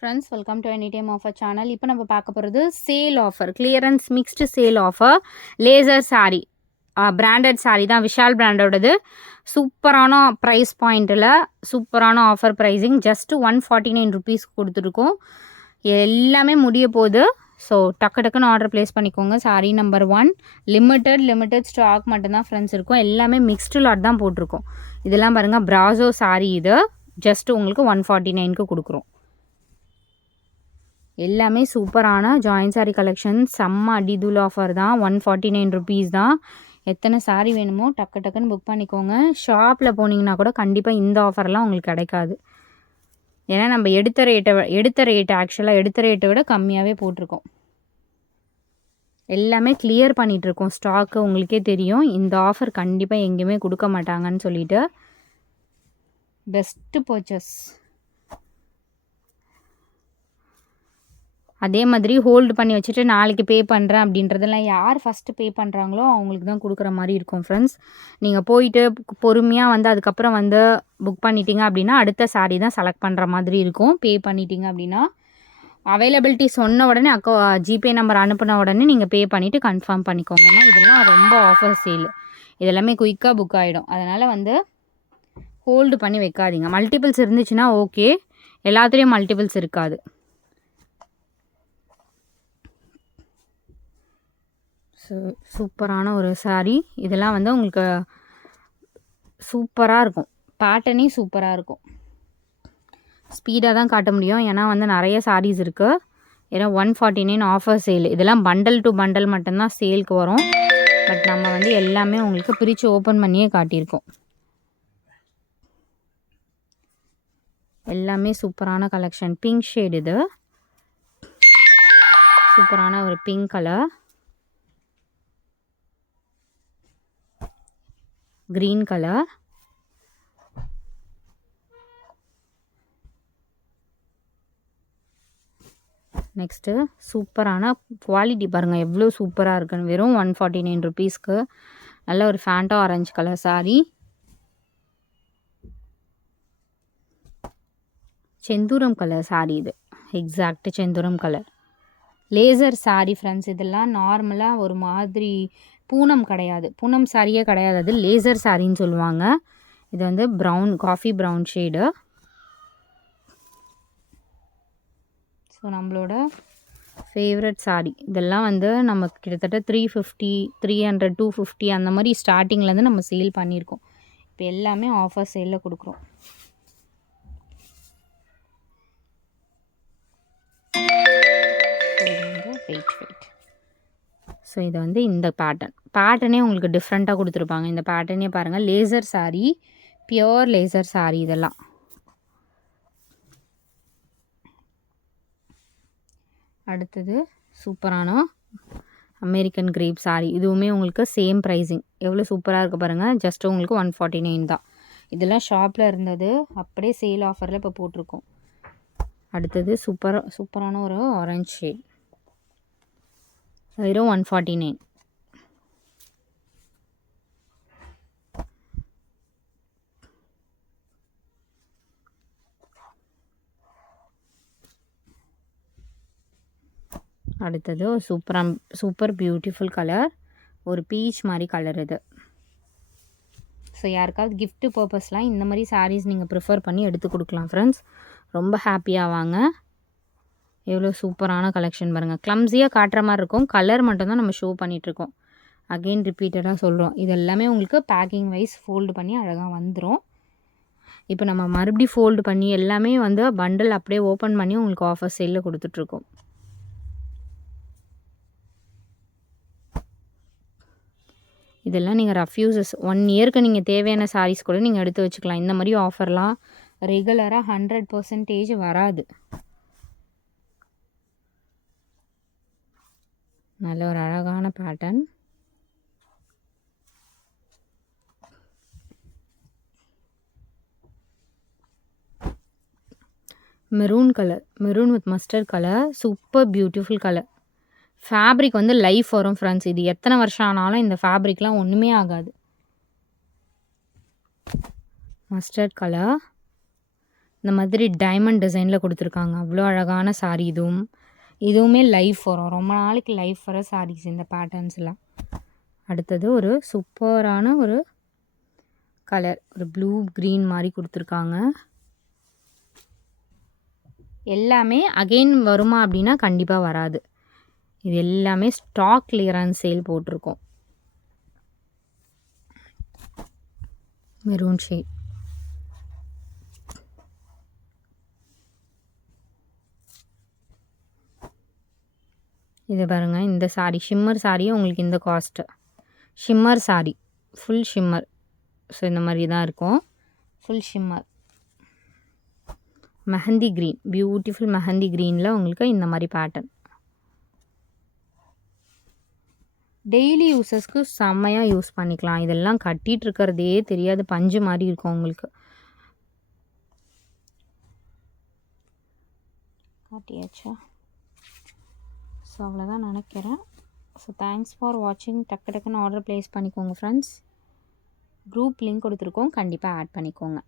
Friends welcome to any time offer channel. இப்போ நம்ம பார்க்க போகிறது sale offer, clearance mixed sale offer. Laser sari, branded sari தான், விஷால் பிராண்டோடது. சூப்பரான ப்ரைஸ் பாயிண்ட்டில் சூப்பரான ஆஃபர் ப்ரைஸிங். ஜஸ்ட்டு 149 ருபீஸ் கொடுத்துருக்கோம். எல்லாமே முடிய போகுது. ஸோ டக்கு டக்குன்னு ஆர்டர் ப்ளேஸ் பண்ணிக்கோங்க. சாரீ நம்பர் 1 லிமிட்டட் ஸ்டாக் மட்டும்தான் ஃப்ரெண்ட்ஸ் இருக்கும். எல்லாமே மிக்ஸ்டு லாட் தான் போட்டிருக்கோம். இதெல்லாம் பாருங்கள், பிராசோ சாரீ. இது ஜஸ்ட்டு உங்களுக்கு 149க்கு கொடுக்குறோம். எல்லாமே சூப்பரான ஜாயின் சாரீ கலெக்ஷன். செம்ம அடிதூள் ஆஃபர் தான். 149 ருபீஸ் தான். எத்தனை சாரீ வேணுமோ டக்கு டக்குன்னு புக் பண்ணிக்கோங்க. ஷாப்பில் போனீங்கன்னா கூட கண்டிப்பாக இந்த ஆஃபர்லாம் உங்களுக்கு கிடைக்காது. ஏன்னா நம்ம எடுத்த ரேட்டை ஆக்சுவலாக எடுத்த ரேட்டை விட கம்மியாகவே போட்டிருக்கோம். எல்லாமே கிளியர் பண்ணிகிட்ருக்கோம் ஸ்டாக்கு. உங்களுக்கே தெரியும் இந்த ஆஃபர் கண்டிப்பாக எங்கேயுமே கொடுக்க மாட்டாங்கன்னு சொல்லிட்டு. Best purchase. அதே மாதிரி ஹோல்டு பண்ணி வச்சுட்டு நாளைக்கு பே பண்ணுறேன் அப்படின்றதெல்லாம் யார் ஃபஸ்ட்டு பே பண்ணுறாங்களோ அவங்களுக்கு தான் கொடுக்குற மாதிரி இருக்கும் ஃப்ரெண்ட்ஸ். நீங்கள் போயிட்டு பொறுமையாக வந்து அதுக்கப்புறம் வந்து புக் பண்ணிட்டீங்க அப்படின்னா அடுத்த சாரீ தான் செலக்ட் பண்ணுற மாதிரி இருக்கும். பே பண்ணிட்டீங்க அப்படின்னா அவைலபிலிட்டி சொன்ன உடனே ஜிபே நம்பர் அனுப்பின உடனே நீங்கள் பே பண்ணிவிட்டு கன்ஃபார்ம் பண்ணிக்கோங்க. ஏன்னா இதெல்லாம் ரொம்ப ஆஃபர் சேல். இதெல்லாமே குயிக்காக புக் ஆகிடும். அதனால் வந்து ஹோல்டு பண்ணி வைக்காதீங்க. மல்டிபிள்ஸ் இருந்துச்சுன்னா ஓகே, எல்லாத்துலேயும் மல்டிபிள்ஸ் இருக்காது. சூப்பரான ஒரு சாரீ. இதெல்லாம் வந்து உங்களுக்கு சூப்பராக இருக்கும். பேட்டர்னே சூப்பராக இருக்கும். ஸ்பீடாக தான் காட்ட முடியும் ஏன்னா வந்து நிறைய சாரீஸ் இருக்குது. ஏன்னா 149 ஆஃபர் சேல். இதெல்லாம் பண்டல் டு பண்டல் மட்டும்தான் சேலுக்கு வரும். பட் நம்ம வந்து எல்லாமே உங்களுக்கு பிரித்து ஓப்பன் பண்ணியே காட்டியிருக்கோம். எல்லாமே சூப்பரான கலெக்ஷன். பிங்க் ஷேட், இது சூப்பரான ஒரு pink colour, green color, next சூப்பரான குவாலிட்டி பாருங்கள் எவ்வளோ சூப்பராக இருக்குன்னு. வெறும் 149 ருபீஸ்க்கு நல்ல ஒரு ஃபேண்டா ஆரஞ்சு கலர் சாரீ. செந்தூரம் கலர் சாரீ. இது எக்ஸாக்ட் செந்தூரம் கலர் லேசர் சாரீ ஃப்ரெண்ட்ஸ். இதெல்லாம் நார்மலாக ஒரு மாதிரி பூனம் கிடையாது, பூனம் சாரியே கிடையாது, அது லேசர் சாரின்னு சொல்லுவாங்க. இது வந்து brown, coffee brown shade. So நம்மளோட ஃபேவரட் சாரீ. இதெல்லாம் வந்து நம்ம கிட்டத்தட்ட 350, 300, 250 அந்த மாதிரி ஸ்டார்டிங்லேருந்து நம்ம சேல் பண்ணியிருக்கோம். இப்போ எல்லாமே ஆஃபர் சேலில் கொடுக்குறோம். வெயிட். ஸோ இது வந்து இந்த பேட்டர்னே உங்களுக்கு டிஃப்ரெண்ட்டாக கொடுத்துருப்பாங்க. இந்த பேட்டர்னே பாருங்கள், laser sari, pure laser sari. இதெல்லாம் அடுத்தது சூப்பரான அமெரிக்கன் கிரேப் சாரீ. இதுவுமே உங்களுக்கு சேம் ப்ரைஸிங். எவ்வளோ சூப்பராக இருக்குது பாருங்கள். ஜஸ்ட் உங்களுக்கு 149 தான். இதெல்லாம் ஷாப்பில் இருந்தது, அப்படியே சேல் ஆஃபரில் இப்போ போட்டிருக்கோம். அடுத்தது சூப்பரான ஒரு ஆரஞ்ச் ஷேட். வெறும் 149. அடுத்தது சூப்பர் பியூட்டிஃபுல் கலர், ஒரு பீச் மாதிரி கலர் இது. ஸோ யாருக்காவது கிஃப்ட்டு பர்பஸ்லாம் இந்த மாதிரி சாரீஸ் நீங்கள் ப்ரிஃபர் பண்ணி எடுத்து கொடுக்கலாம் ஃப்ரெண்ட்ஸ். ரொம்ப ஹாப்பியாவாங்க. எவ்வளோ சூப்பரான கலெக்ஷன் பாருங்கள். க்ளம்ஸியாக காட்டுற மாதிரி இருக்கும். கலர் மட்டும்தான் நம்ம ஷோ பண்ணிகிட்ருக்கோம். அகெயின் ரிப்பீட்டடாக சொல்கிறோம். இது எல்லாமே உங்களுக்கு பேக்கிங் வைஸ் ஃபோல்டு பண்ணி அழகாக வந்துடும். இப்போ நம்ம மறுபடியும் ஃபோல்டு பண்ணி எல்லாமே வந்து பண்டில் அப்படியே ஓப்பன் பண்ணி உங்களுக்கு ஆஃபர் சேலில் கொடுத்துட்ருக்கோம். இதெல்லாம் நீங்கள் ரஃப் யூசஸ் 1 இயருக்கு நீங்கள் தேவையான சாரீஸ் கூட நீங்கள் எடுத்து வச்சுக்கலாம். இந்த மாதிரி ஆஃபர்லாம் ரெகுலராக 100% வராது. நல்ல ஒரு அழகான pattern. Maroon colour, maroon with mustard colour, super beautiful colour. Fabric வந்து லைஃப் வரும் ஃப்ரெண்ட்ஸ். இது எத்தனை வருஷம் ஆனாலும் இந்த ஃபேப்ரிக்லாம் ஒன்றுமே ஆகாது. மஸ்டர்ட் கலர், இந்த மாதிரி டைமண்ட் டிசைனில் கொடுத்துருக்காங்க. அவ்வளோ அழகான சாரீ இதுவும். இதுவுமே லைஃப் வரும், ரொம்ப நாளைக்கு லைஃப் வர சாரீஸ் இந்த பேட்டர்ன்ஸ்லாம். அடுத்தது ஒரு சூப்பரான ஒரு கலர், ஒரு ப்ளூ க்ரீன் மாதிரி கொடுத்துருக்காங்க. எல்லாமே அகெயின் வருமா அப்படின்னா கண்டிப்பாக வராது. இது எல்லாமே ஸ்டாக் கிளியரன்ஸ் சேல் போட்டிருக்கோம். Maroon shade. இது பாருங்கள், இந்த சாரீ ஷிம்மர் சாரியே உங்களுக்கு இந்த cost. Shimmer sari, full shimmer. So இந்த மாதிரி தான் இருக்கும், full shimmer. Mehndi green, beautiful mehndi க்ரீனில் உங்களுக்கு இந்த மாதிரி பேட்டர்ன். டெய்லி யூஸஸ்க்கு செம்மையாக யூஸ் பண்ணிக்கலாம். இதெல்லாம் கட்டிகிட்டு இருக்கிறதே தெரியாது, பஞ்சு மாதிரி இருக்கும் உங்களுக்கு. காட்டியாச்சா? ஸோ அவ்வளோதான் நினைக்கிறேன். ஸோ தேங்க்ஸ் ஃபார் வாட்சிங். டக்கு டக்குன்னு ஆர்டர் ப்ளேஸ் பண்ணிக்கோங்க ஃப்ரெண்ட்ஸ். குரூப் லிங்க் கொடுத்துருக்கோம், கண்டிப்பாக ஆட் பண்ணிக்கோங்க.